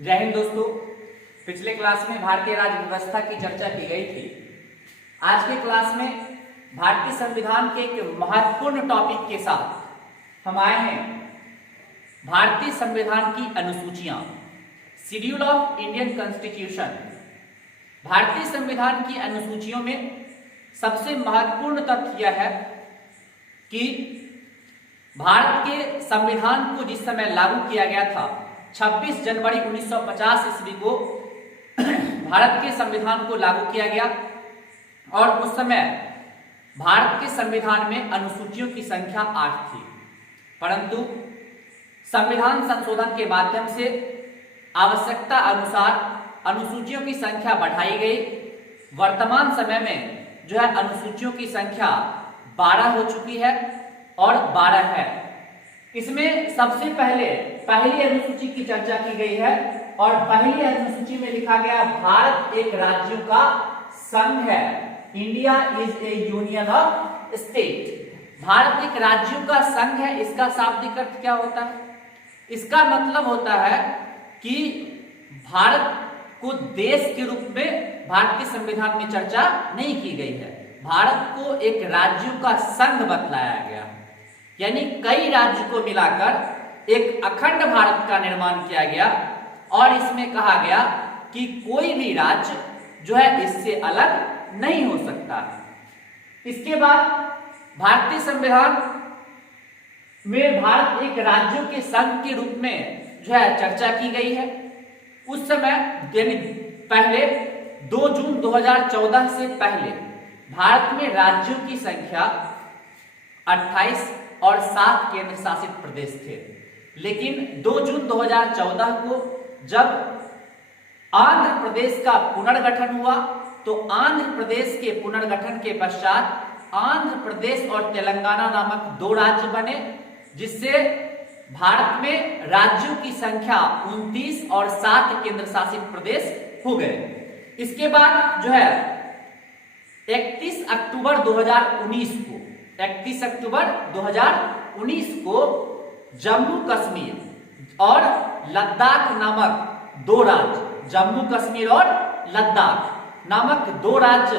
जय हिंद दोस्तों। पिछले क्लास में भारतीय राज्य व्यवस्था की चर्चा की गई थी। आज के क्लास में भारतीय संविधान के एक महत्वपूर्ण टॉपिक के साथ हम आए हैं। भारतीय संविधान की अनुसूचियां, शेड्यूल ऑफ इंडियन कॉन्स्टिट्यूशन। भारतीय संविधान की अनुसूचियों में सबसे महत्वपूर्ण तथ्य यह है कि भारत के संविधान को जिस समय लागू किया गया था 26 जनवरी 1950 ईस्वी को भारत के संविधान को लागू किया गया और उस समय भारत के संविधान में अनुसूचियों की संख्या 8 थी। परंतु संविधान संशोधन के माध्यम से आवश्यकता अनुसार अनुसूचियों की संख्या बढ़ाई गई। वर्तमान समय में जो है अनुसूचियों की संख्या 12 हो चुकी है और 12 है। इसमें सबसे पहले पहली अनुसूची की चर्चा की गई है और पहली अनुसूची में लिखा गया भारत एक राज्यों का संघ है। India is A union of state. Bharat एक राज्यों का संघ है। इसका शाब्दिक अर्थ क्या होता है? इसका मतलब होता है कि भारत को देश के रूप में भारतीय संविधान में चर्चा नहीं की गई है। भारत को एक राज्यों का संघ बतलाया गया, यानी कई राज्य को मिलाकर एक अखंड भारत का निर्माण किया गया और इसमें कहा गया कि कोई भी राज्य जो है इससे अलग नहीं हो सकता। इसके बाद भारतीय संविधान में भारत एक राज्यों के संघ के रूप में जो है चर्चा की गई है। उस समय यानी पहले 2 जून 2014 से पहले भारत में राज्यों की संख्या 28 और 7 केंद्र शासित प्रदेश थे। लेकिन 2 जून 2014 को जब आंध्र प्रदेश का पुनर्गठन हुआ तो आंध्र प्रदेश के पुनर्गठन के पश्चात आंध्र प्रदेश और तेलंगाना नामक 2 राज्य बने, जिससे भारत में राज्यों की संख्या 29 और 7 केंद्र शासित प्रदेश हो गए। इसके बाद जो है 31 अक्टूबर 2019 को जम्मू कश्मीर और लद्दाख नामक 2 राज्य, जम्मू कश्मीर और लद्दाख नामक 2 राज्य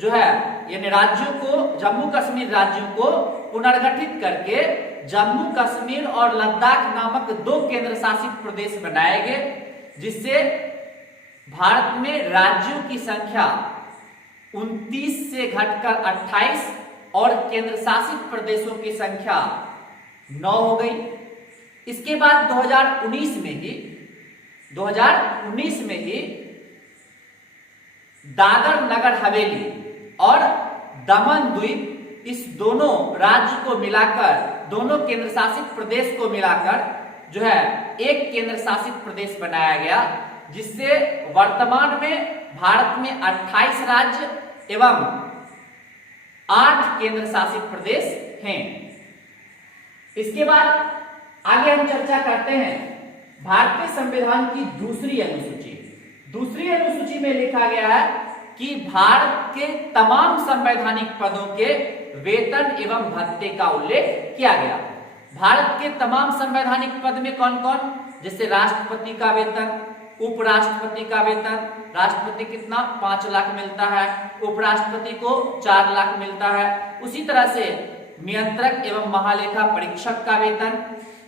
जो है यानी राज्यों को, जम्मू कश्मीर राज्यों को पुनर्गठित करके जम्मू कश्मीर और लद्दाख नामक 2 केंद्र शासित प्रदेश बनाए गए, जिससे भारत में राज्यों की संख्या 29 से घटकर 28 और केंद्र शासित प्रदेशों की संख्या 9 हो गई। इसके बाद 2019 में ही दादर नगर हवेली और दमन द्वीप, इस दोनों राज्य को मिलाकर, दोनों केंद्र शासित प्रदेश को मिलाकर जो है एक केंद्र शासित प्रदेश बनाया गया, जिससे वर्तमान में भारत में 28 राज्य एवं 8 केंद्र शासित प्रदेश हैं। इसके बाद आगे हम चर्चा करते हैं भारतीय संविधान की दूसरी अनुसूची। दूसरी अनुसूची में लिखा गया है कि भारत के तमाम संवैधानिक पदों के वेतन एवं भत्ते का उल्लेख किया गया। भारत के तमाम संवैधानिक पद में कौन कौन? जैसे राष्ट्रपति का वेतन, उपराष्ट्रपति का वेतन, राष्ट्रपति कितना 5 लाख मिलता है, उपराष्ट्रपति को 4 लाख मिलता है। उसी तरह से नियंत्रक एवं महालेखा परीक्षक का वेतन,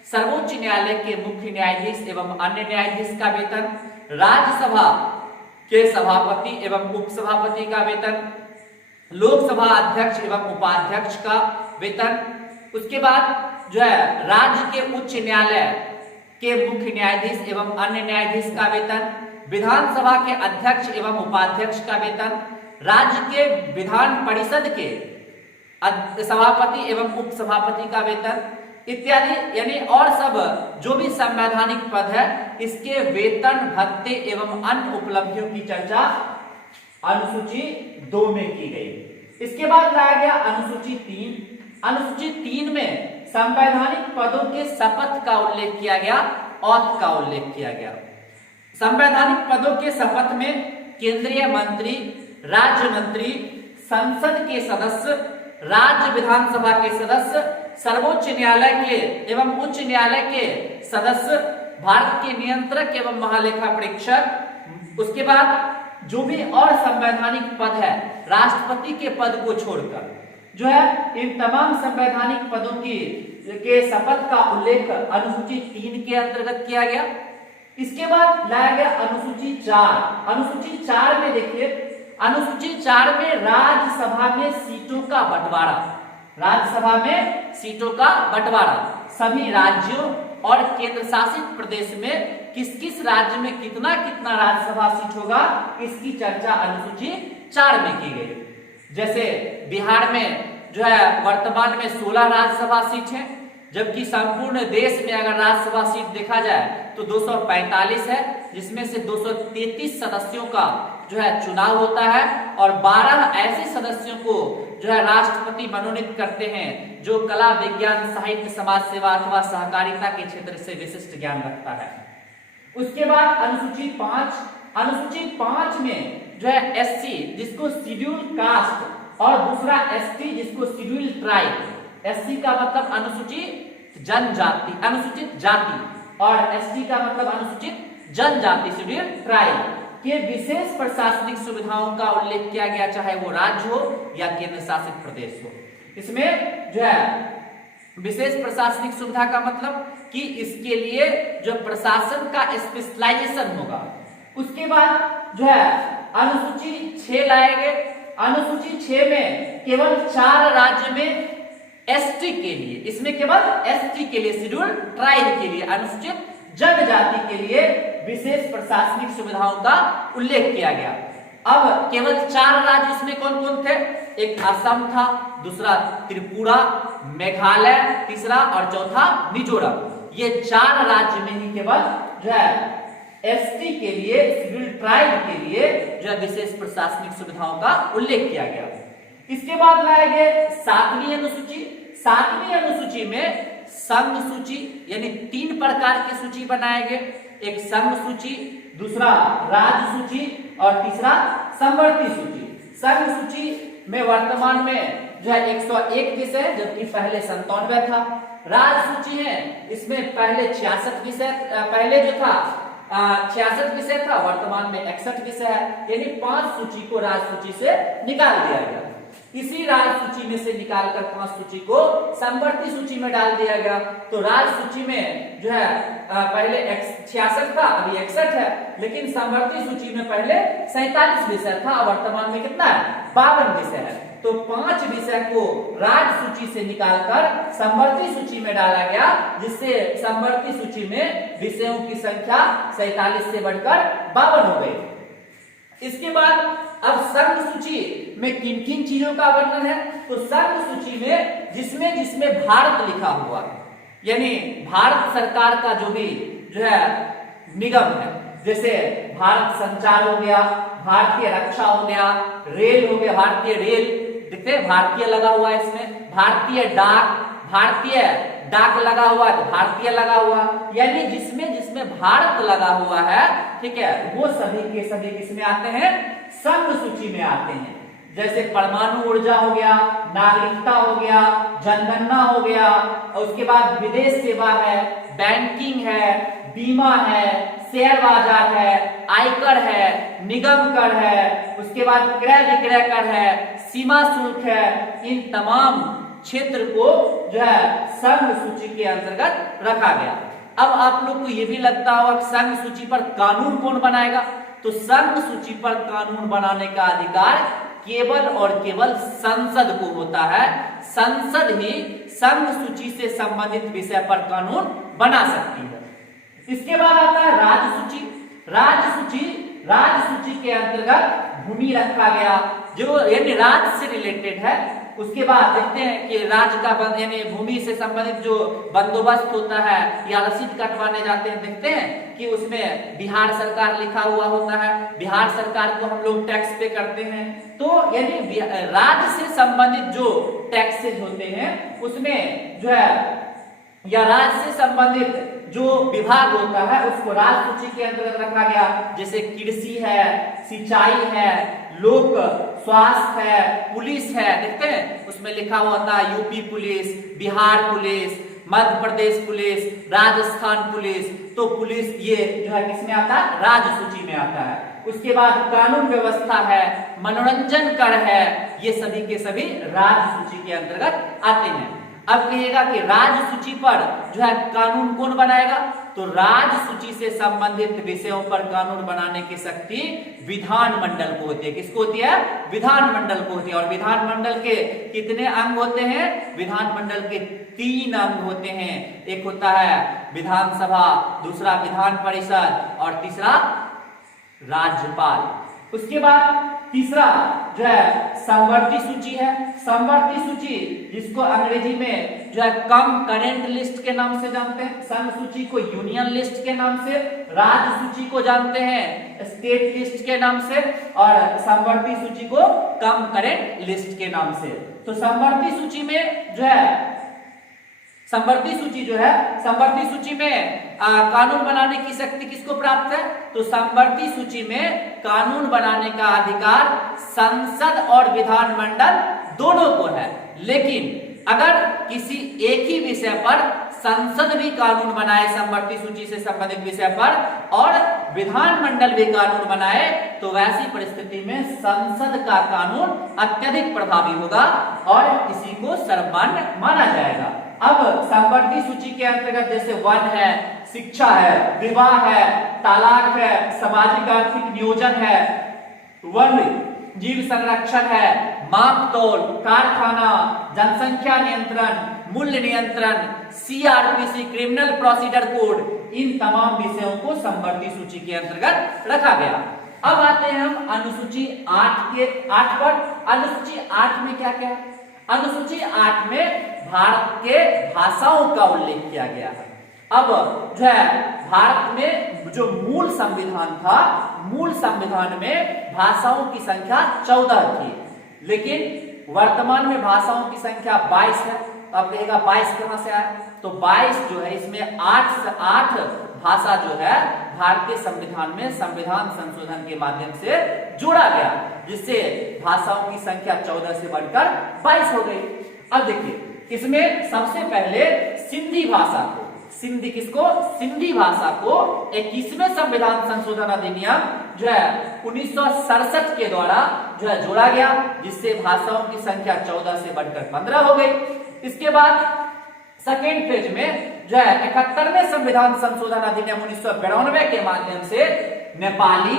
सर्वोच्च न्यायालय के मुख्य न्यायाधीश एवं अन्य न्यायाधीश का वेतन, राज्यसभा के सभापति एवं उपसभापति का वेतन, लोकसभा अध्यक्ष एवं उपाध्यक्ष का वेतन। उसके बाद जो है राज्य के उच्च न्यायालय के मुख्य न्यायाधीश एवं अन्य न्यायाधीश का वेतन, विधानसभा के अध्यक्ष एवं उपाध्यक्ष का वेतन, राज्य के विधान परिषद के सभापति एवं उपसभापति का वेतन इत्यादि, यानी और सब जो भी संवैधानिक पद है इसके वेतन, भत्ते एवं अन्य उपलब्धियों की चर्चा अनुसूची 2 में की गई। इसके बाद लाया गया अनुसूची 3। अनुसूची 3 में संवैधानिक पदों के शपथ का उल्लेख किया गया, औथ का उल्लेख किया गया। संवैधानिक पदों के शपथ में केंद्रीय मंत्री, राज्य मंत्री, संसद के सदस्य, राज्य विधानसभा के सदस्य, सर्वोच्च न्यायालय के एवं उच्च न्यायालय के सदस्य, भारत के नियंत्रक एवं महालेखा परीक्षक, उसके बाद जो भी और संवैधानिक पद है राष्ट्रपति के पद को छोड़कर जो है इन तमाम संवैधानिक पदों की के शपथ का उल्लेख अनुसूची 3 के अंतर्गत किया गया। इसके बाद लाया गया अनुसूची 4। अनुसूची 4 में देखिए, अनुसूची 4 में राज्यसभा में सीटों का बंटवारा, राज्यसभा में सीटों का बंटवारा, सभी राज्यों और केंद्र शासित प्रदेश में किस किस राज्य में कितना कितना राज्यसभा सीट होगा, इसकी चर्चा अनुसूची 4 में की गई। जैसे बिहार में जो है वर्तमान में 16 राज्यसभा सीट है, जबकि संपूर्ण देश में अगर राज्यसभा सीट देखा जाए तो 245 है, जिसमें से 233 सदस्यों का जो है चुनाव होता है और 12 ऐसे सदस्यों को जो है राष्ट्रपति मनोनीत करते हैं जो कला, विज्ञान, साहित्य, समाज सेवा अथवा सहकारिता के क्षेत्र से विशिष्ट ज्ञान रखता है। उसके बाद अनुसूची 5, अनुसूची 5 में जो है एससी जिसको शेड्यूल कास्ट और दूसरा एसटी जिसको शेड्यूल ट्राइब। एससी का मतलब अनुसूचित जनजाति, अनुसूचित जाति, और एसटी का मतलब अनुसूचित जनजाति, शेड्यूल ट्राइब के विशेष प्रशासनिक सुविधाओं का उल्लेख किया गया, चाहे वो राज्य हो या केंद्र शासित प्रदेश हो। इसमें जो है विशेष प्रशासनिक सुविधा का मतलब कि इसके लिए जो प्रशासन का स्पेशलाइजेशन होगा। उसके बाद जो है अनुसूची 6 लाए गए। अनुसूची 6 में केवल 4 राज्य में एसटी के लिए, इसमें केवल एसटी के लिए, शेड्यूल ट्राइब के लिए, अनुसूचित जनजाति के लिए विशेष प्रशासनिक सुविधाओं का उल्लेख किया गया। अब केवल 4 राज्य इसमें कौन कौन थे? एक असम था, दूसरा त्रिपुरा, मेघालय तीसरा और चौथा मिजोरम। ये 4 राज्य में ही केवल जो है एसटी के लिए, शेड्यूल ट्राइब के लिए जो है विशेष प्रशासनिक सुविधाओं का उल्लेख किया गया। इसके बाद लाए गए 7वीं अनुसूची। 7वीं अनुसूची में संघ सूची यानी 3 प्रकार की सूची बनाए गए, एक संघ सूची, दूसरा राज्य सूची और तीसरा समवर्ती सूची। संघ सूची में वर्तमान में जो है 101 विषय, जबकि पहले 97 था। राज्य सूची है, इसमें पहले 66 विषय, पहले जो था 66 विषय था, वर्तमान में 61 विषय है, यानी 5 सूची को राज्य सूची से निकाल दिया गया। इसी राज्य सूची में से निकालकर 5 सूची को समवर्ती सूची में डाल दिया गया। तो राज्य सूची में जो है पहले 66 था, अभी 61 है, लेकिन समवर्ती सूची में पहले 47 विषय था, वर्तमान में कितना है? 52 विषय है। तो 5 विषय को राज्य सूची से निकालकर समवर्ती सूची में डाला गया, जिससे समवर्ती सूची में विषयों की संख्या 47 से बढ़कर 52 हो गई। इसके बाद अब संघ सूची में किन किन चीजों का वर्णन है? तो संघ सूची में जिसमें जिसमें भारत लिखा हुआ है, यानी भारत सरकार का जो भी जो है निगम है, जैसे भारत संचार हो गया, भारतीय रक्षा हो गया, रेल हो गया, भारतीय रेल, देखते हैं भारतीय लगा हुआ है इसमें, भारतीय डाक, भारतीय डाक लगा हुआ है, भारतीय लगा हुआ, यानी जिसमें जिसमें भारत लगा हुआ है, ठीक है, वो सभी के सभी किसमें आते हैं? संघ सूची में आते हैं। जैसे परमाणु ऊर्जा हो गया, नागरिकता हो गया, जनगणना हो गया, और उसके बाद विदेश सेवा है, बैंकिंग है, बीमा है, शेयर बाजार है, आयकर है, निगम कर है, उसके बाद क्रय विक्रय कर है, सीमा शुल्क है। इन तमाम क्षेत्र को जो है संघ सूची के अंतर्गत रखा गया। अब आप लोग को यह भी लगता होगा कि संघ सूची पर कानून कौन बनाएगा? तो संघ सूची पर कानून बनाने का अधिकार केवल और केवल संसद को होता है। संसद ही संघ सूची से संबंधित विषय पर कानून बना सकती है। इसके बाद आता है राज्य सूची। राज्य सूची के अंतर्गत भूमि रखा गया, जो यानी राज्य से रिलेटेड है। उसके बाद देखते हैं कि राज्य का यानी भूमि से संबंधित जो बंदोबस्त होता है या रसीद कटवाने जाते हैं, देखते हैं कि उसमें बिहार सरकार लिखा हुआ होता है, बिहार सरकार को हम लोग टैक्स पे करते हैं। तो यानी राज्य से संबंधित जो टैक्सेज होते हैं उसमें जो है या राज्य से संबंधित जो विभाग होता है उसको राज्य सूची के अंतर्गत रखा गया। जैसे कृषि है, सिंचाई है, लोक स्वास्थ्य है, पुलिस है, देखते हैं उसमें लिखा हुआ था UP police, Bihar police, Madhya Pradesh police, Rajasthan police, तो पुलिस ये जो है किसमें आता है, राज्य सूची में आता है। उसके बाद कानून व्यवस्था है, मनोरंजन कर है, ये सभी के सभी राज्य सूची के अंतर्गत आते हैं। अब कहिएगा कि राज्य सूची पर जो है कानून कौन बनाएगा, तो राज्य सूची से संबंधित विषयों पर कानून बनाने की शक्ति विधानमंडल को होती है। किसको होती है, विधानमंडल को होती है। और विधानमंडल के कितने अंग होते हैं, विधानमंडल के 3 अंग होते हैं। एक होता है विधानसभा, दूसरा विधान परिषद और तीसरा राज्यपाल। उसके बाद तीसरा जो है समवर्ती सूची है। समवर्ती सूची जिसको अंग्रेजी में जो है कम करेंट लिस्ट के नाम से जानते हैं, संघ सूची को यूनियन लिस्ट के नाम से, राज्य सूची को जानते हैं स्टेट लिस्ट के नाम से, और समवर्ती सूची को कम करेंट लिस्ट के नाम से। तो समवर्ती सूची में जो है समवर्ती सूची में कानून बनाने की शक्ति किसको प्राप्त है, तो समवर्ती सूची में कानून बनाने का अधिकार संसद और विधानमंडल दोनों को है। लेकिन अगर किसी एक ही विषय पर संसद भी कानून बनाए समवर्ती सूची से संबंधित विषय पर और विधानमंडल भी कानून बनाए, तो वैसी परिस्थिति में संसद का कानून अत्यधिक प्रभावी होगा और इसी को सर्वमान्य माना जाएगा। अब समवर्ती सूची के अंतर्गत जैसे वन है, शिक्षा है, विवाह है, तलाक है, सामाजिक आर्थिक नियोजन है, वन जीव संरक्षण है, मापतोल, कारखाना, जनसंख्या नियंत्रण, मूल्य नियंत्रण, सीआरपीसी क्रिमिनल प्रोसीजर कोड, इन तमाम विषयों को समवर्ती सूची के अंतर्गत रखा गया। अब आते हैं हम अनुसूची 8 पर। अनुसूची 8 में क्या क्या है, अनुसूची 8 में भारत के भाषाओं का उल्लेख किया गया है। अब जो है भारत में जो मूल संविधान था, मूल संविधान में भाषाओं की संख्या 14 थी, लेकिन वर्तमान में भाषाओं की संख्या 22 है। अब कहेगा 22 कहां से आया, तो 22 जो है इसमें 8 भाषा जो है भारतीय संविधान में संविधान संशोधन के माध्यम से जोड़ा गया, जिससे भाषाओं की संख्या 14 से बढ़कर 22 हो गई। अब देखिए इसमें सबसे पहले सिंधी भाषा को, सिंधी भाषा को 21वें संविधान संशोधन अधिनियम जो है 1967 के द्वारा जो है जोड़ा गया, जिससे भाषाओं की संख्या 14 से बढ़कर 15 हो गई। इसके बाद सेकेंड फेज में जो है 71वें संविधान संशोधन अधिनियम 1992 के माध्यम से नेपाली,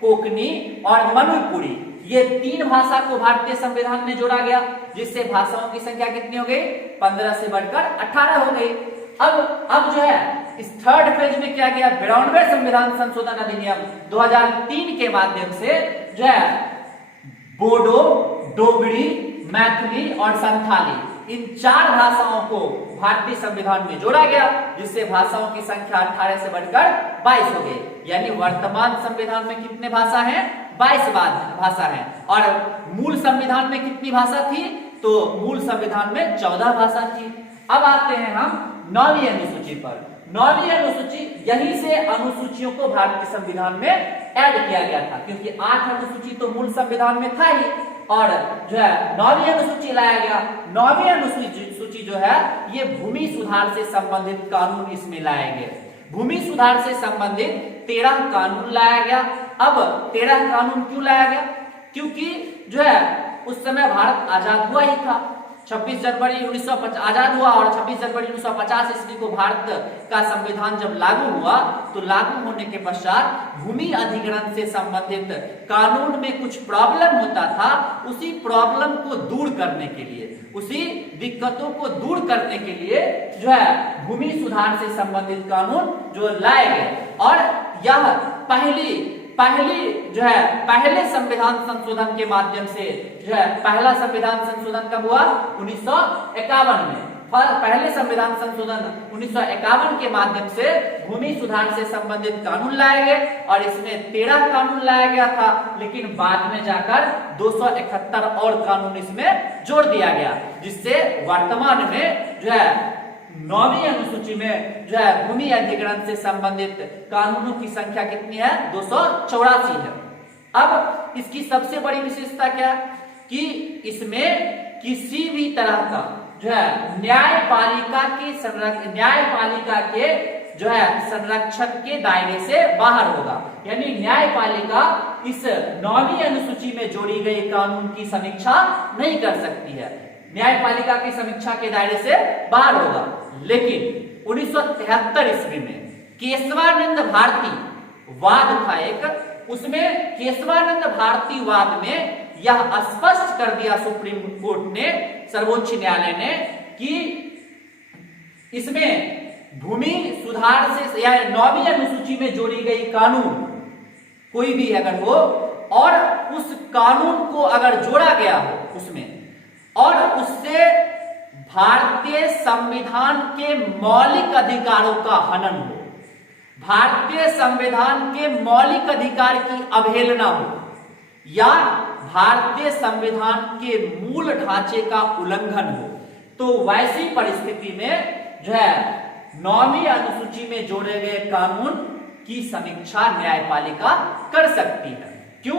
कोंकणी और मणिपुरी, ये 3 भाषा को भारतीय संविधान में जोड़ा गया, जिससे भाषाओं की संख्या कितनी हो गई, 15 से बढ़कर 18 हो गई। अब जो है इस थर्ड फेज में क्या किया, 92वें संविधान संशोधन अधिनियम 2003 के माध्यम से जो है बोडो, डोगरी, मैथिली और संथाली, इन 4 भाषाओं को भारतीय संविधान में जोड़ा गया, जिससे भाषाओं की संख्या 18 से बढ़कर 22 हो गई। यानी वर्तमान संविधान में कितने भाषा हैं, 22 भाषा है। और मूल संविधान में कितनी भाषा थी, तो मूल संविधान में 14 भाषा थी। अब आते हैं हम 9वीं अनुसूची पर। 9वीं अनुसूची, यहीं से अनुसूचियों को भारतीय संविधान में ऐड किया गया था, क्योंकि 8 अनुसूची तो मूल संविधान में था ही, और जो है 9वीं अनुसूची लाया गया। 9वीं अनुसूची जो है ये भूमि सुधार से संबंधित कानून इसमें लाए गए। भूमि सुधार से संबंधित 13 कानून लाया गया। अब 13 कानून क्यों लाया गया, क्योंकि जो है उस समय भारत आजाद हुआ ही था। 26 जनवरी 1950 आजाद हुआ और 26 जनवरी 1950 ईस्वी को भारत का संविधान जब लागू हुआ, तो लागू होने के पश्चात भूमि अधिग्रहण से संबंधित कानून में कुछ प्रॉब्लम होता था, उसी प्रॉब्लम को दूर करने के लिए, उसी दिक्कतों को दूर करने के लिए जो है भूमि सुधार से संबंधित कानून जो लाए गए। और यह पहली जो है पहले संविधान संशोधन के माध्यम से जो है पहला संविधान संशोधन कब हुआ, 1951 में। पहले संविधान संशोधन 1951 के माध्यम से भूमि सुधार से संबंधित कानून लाए गए और इसमें 13 कानून लाया गया था, लेकिन बाद में जाकर 271 और कानून इसमें जोड़ दिया गया, जिससे वर्तमान में जो है 9वीं अनुसूची में जो है भूमि अधिग्रहण से संबंधित कानूनों की संख्या कितनी है, 284 है। अब इसकी सबसे बड़ी विशेषता क्या है कि इसमें किसी भी तरह का जो है न्यायपालिका के जो है संरक्षण के दायरे से बाहर होगा। यानी न्यायपालिका इस 9वीं अनुसूची में जोड़ी गई कानून की समीक्षा नहीं कर सकती है, न्यायपालिका की समीक्षा के दायरे से बाहर होगा। लेकिन 1973 ईस्वी में केशवानंद भारती वाद था एक, उसमें केशवानंद भारती वाद में यह स्पष्ट कर दिया सुप्रीम कोर्ट ने, सर्वोच्च न्यायालय ने, कि इसमें भूमि सुधार से या 9वीं अनुसूची में जोड़ी गई कानून कोई भी अगर हो और उस कानून को अगर जोड़ा गया हो उसमें और उससे भारतीय संविधान के मौलिक अधिकारों का हनन हो, भारतीय संविधान के मौलिक अधिकार की अवहेलना हो या भारतीय संविधान के मूल ढांचे का उल्लंघन हो, तो वैसी परिस्थिति में जो है 9वीं अनुसूची में जोड़े गए कानून की समीक्षा न्यायपालिका कर सकती है। क्यों?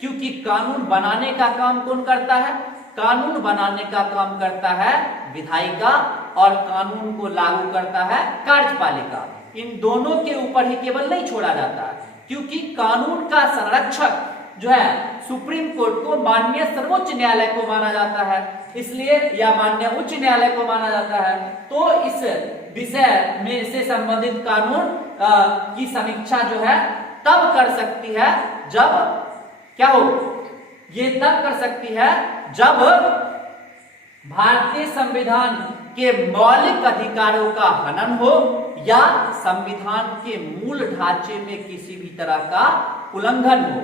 क्योंकि कानून बनाने का काम कौन करता है? कानून बनाने का काम करता है विधायिका और कानून को लागू करता है कार्यपालिका। इन दोनों के ऊपर ही केवल नहीं छोड़ा जाता है, क्योंकि कानून का संरक्षक जो है सुप्रीम कोर्ट को माननीय सर्वोच्च न्यायालय को माना जाता है, इसलिए या माननीय उच्च न्यायालय को माना जाता है। तो इस विषय में से संबंधित कानून की समीक्षा जो है तब कर सकती है जब क्या हो, ये तब कर सकती है जब भारतीय संविधान के मौलिक अधिकारों का हनन हो या संविधान के मूल ढांचे में किसी भी तरह का उल्लंघन हो,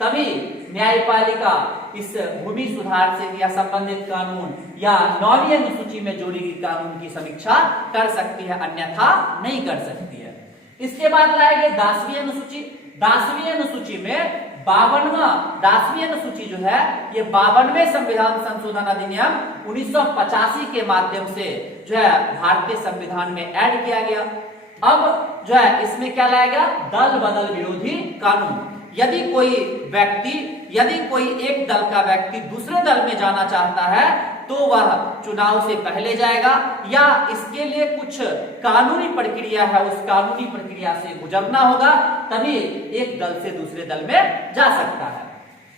तभी न्यायपालिका इस भूमि सुधार से या संबंधित कानून या 9वीं अनुसूची में जोड़ी गई कानून की समीक्षा कर सकती है, अन्यथा नहीं कर सकती है। इसके बाद लाएंगे 10वीं अनुसूची। 10वीं अनुसूची में 10वीं अनुसूची जो है ये 52वें संविधान संशोधन अधिनियम 1985 के माध्यम से जो है भारतीय संविधान में ऐड किया गया। अब जो है इसमें क्या लाया गया? दल बदल विरोधी कानून। यदि कोई एक दल का व्यक्ति दूसरे दल में जाना चाहता है तो वह चुनाव से पहले जाएगा या इसके लिए कुछ कानूनी प्रक्रिया है, उस कानूनी प्रक्रिया से गुजरना होगा, तभी एक दल से दूसरे दल में जा सकता है।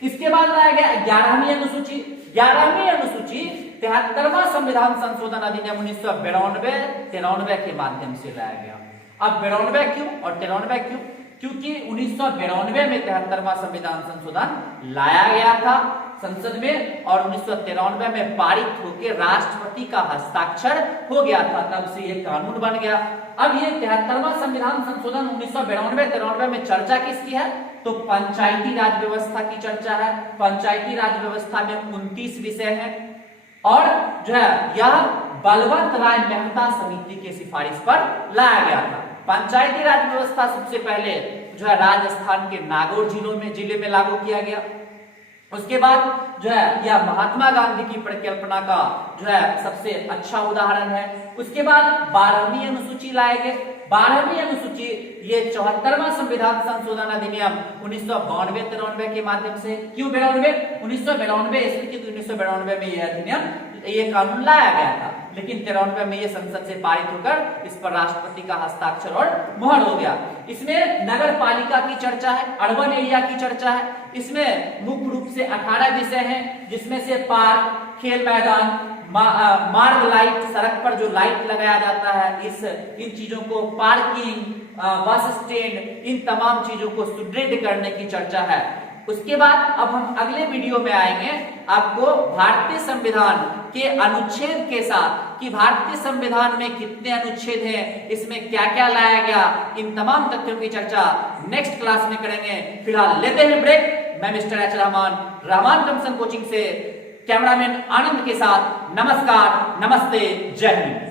इसके बाद लाया गया 11वीं अनुसूची। 11वीं अनुसूची 73वां संविधान संशोधन अधिनियम 1992-93 के माध्यम से लाया गया। अब 92 क्यों और 93 क्यों? क्योंकि 1992 में 73वां संविधान संशोधन लाया गया था संसद में और 1993 में पारित होकर राष्ट्रपति का हस्ताक्षर हो गया था, तब से ये कानून बन गया। अब ये 73वां संविधान संशोधन 1992-93 में चर्चा किसकी है? तो पंचायती राज व्यवस्था की चर्चा है। पंचायती राज व्यवस्था में 29 विषय हैं और जो है यह बलवंत राय मेहता समिति की सिफारिश पर लाया गया था। पंचायती राज व्यवस्था सबसे पहले जो है राजस्थान के नागौर जिले में लागू किया गया। उसके बाद जो है यह महात्मा गांधी की परिकल्पना का जो है सबसे अच्छा उदाहरण है। उसके बाद 12वीं अनुसूची लाए गए। 12वीं अनुसूची ये 74वां संविधान संशोधन अधिनियम 1992-93 के माध्यम से। क्यों 92? 1992 ईस्वी की 1992 में यह अधिनियम ये कानून लाया गया था, लेकिन 93 में ये संसद से पारित होकर इस पर राष्ट्रपति का हस्ताक्षर और मुहर हो गया। इसमें नगर पालिका की चर्चा है, अर्बन एरिया की चर्चा है। इसमें मुख्य रूप से 18 विषय हैं, जिसमें से पार्क, खेल मैदान, मार्ग लाइट, सड़क पर जो लाइट लगाया जाता है, इन चीजों को, पार्किंग, बस स्टैंड, इन तमाम चीजों को सुदृढ़ करने की चर्चा है। उसके बाद अब हम अगले वीडियो में आएंगे आपको भारतीय संविधान के अनुच्छेद के साथ कि भारतीय संविधान में कितने अनुच्छेद हैं, इसमें क्या क्या लाया गया, इन तमाम तथ्यों की चर्चा नेक्स्ट क्लास में करेंगे। फिलहाल लेते हैं ब्रेक। मैं मिस्टर एच रहमान कमसन कोचिंग से कैमरामैन आनंद के साथ नमस्कार, नमस्ते, जय हिंद।